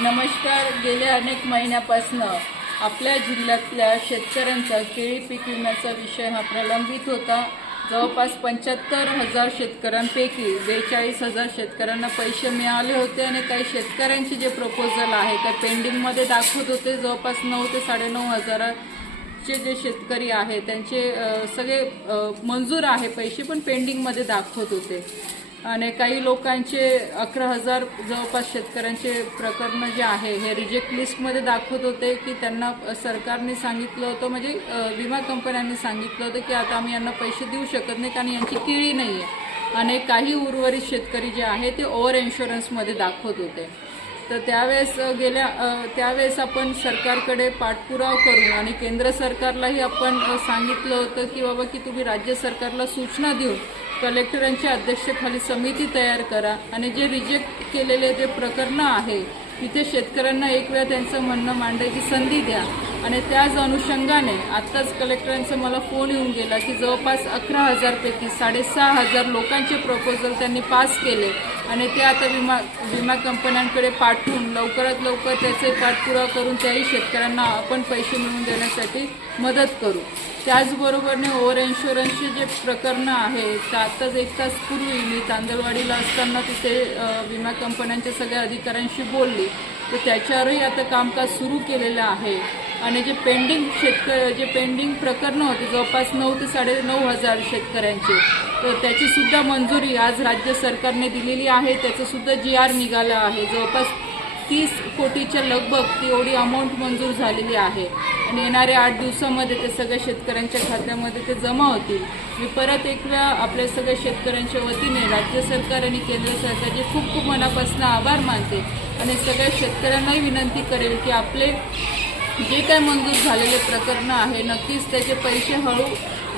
नमस्कार. गेल्या अनेक महिन्यापासून आपल्या जिल्ह्यातल्या शेतकऱ्यांचा केळी पीक विम्याचा विषय हा प्रलंबित होता. जवळपास पंच्याहत्तर हजार शेतकऱ्यांपैकी बेचाळीस हजार शेतकऱ्यांना पैसे मिळाले होते आणि काही शेतकऱ्यांचे जे प्रपोजल आहे ते पेंडिंगमध्ये दाखवत होते. जवळपास नऊ ते साडेनऊ हजाराचे जे शेतकरी आहे त्यांचे सगळे मंजूर आहे. पैसे पण पेंडिंगमध्ये दाखवत होते. आणि काही लोकांचे अकरा हजार जवळपास शेतकऱ्यांचे प्रकरणं जे आहे हे रिजेक्ट लिस्टमध्ये दाखवत होते की त्यांना सरकारने सांगितलं होतं म्हणजे विमा कंपन्यांनी सांगितलं होतं की आता आम्ही यांना पैसे देऊ शकत नाही कारण यांची केळी नाही आहे आणि काही उर्वरित शेतकरी जे आहे ते ओव्हर इन्शुरन्समध्ये दाखवत होते. तर त्यावेळेस गेल्या त्यावेळेस आपण सरकारकडे पाठपुरावा करून आणि केंद्र सरकारलाही आपण सांगितलं होतं की बाबा की तुम्ही राज्य सरकारला सूचना देऊन कलेक्टरांच्या अध्यक्षतेखाली समिती तयार करा आणि जे रिजेक्ट केलेले जे प्रकरणं आहे तिथे शेतकऱ्यांना एक वेळा त्यांचं म्हणणं मांडायची संधी द्या. आणि त्याच अनुषंगाने आत्ताच कलेक्टरांचा मला फोन येऊन गेला की जवळपास अकरा हजारपैकी साडेसहा हजार लोकांचे प्रपोजल त्यांनी पास केले. आणि ते आता विमा विमा कंपन्यांकडे पाठवून लवकरात लवकर त्याचे पाठपुरावा करून त्याही शेतकऱ्यांना आपण पैसे मिळवून देण्यासाठी मदत करू. त्याचबरोबरने ओव्हर इन्शुरन्सचे जे प्रकरणं आहे आत्ताच एक तास पूर्वी मी तांदळवाडीला असताना तिथे विमा कंपन्यांच्या सगळ्या अधिकाऱ्यांशी बोलली. तर त्याच्यावरही आता कामकाज सुरू केलेलं आहे. आणि जे पेंडिंग शेतक जे पेंडिंग प्रकरणं होती जवळपास नऊ ते साडे नऊ हजार शेतकऱ्यांचे तर त्याचीसुद्धा मंजुरी आज राज्य सरकारने दिलेली आहे. त्याचंसुद्धा जी आर निघाला आहे. जवळपास तीस कोटीच्या लगभग ती एवढी अमाऊंट मंजूर झालेली आहे. आणि येणाऱ्या आठ दिवसामध्ये ते सगळ्या शेतकऱ्यांच्या खात्यामध्ये ते जमा होतील. मी परत एक वेळा आपल्या सगळ्या शेतकऱ्यांच्या वतीने राज्य सरकार आणि केंद्र सरकारचे खूप खूप मनापासून आभार मानते. आणि सगळ्या शेतकऱ्यांनाही विनंती करेल की आपले जे काय मंजूर झालेले प्रकरणं आहे नक्कीच त्याचे पैसे हळू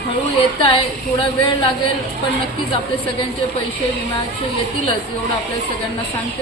हळू येत आहे. थोडा वेळ लागेल पण नक्कीच आपले सगळ्यांचे पैसे विम्याचे येतीलच एवढं आपल्या सगळ्यांना सांगते.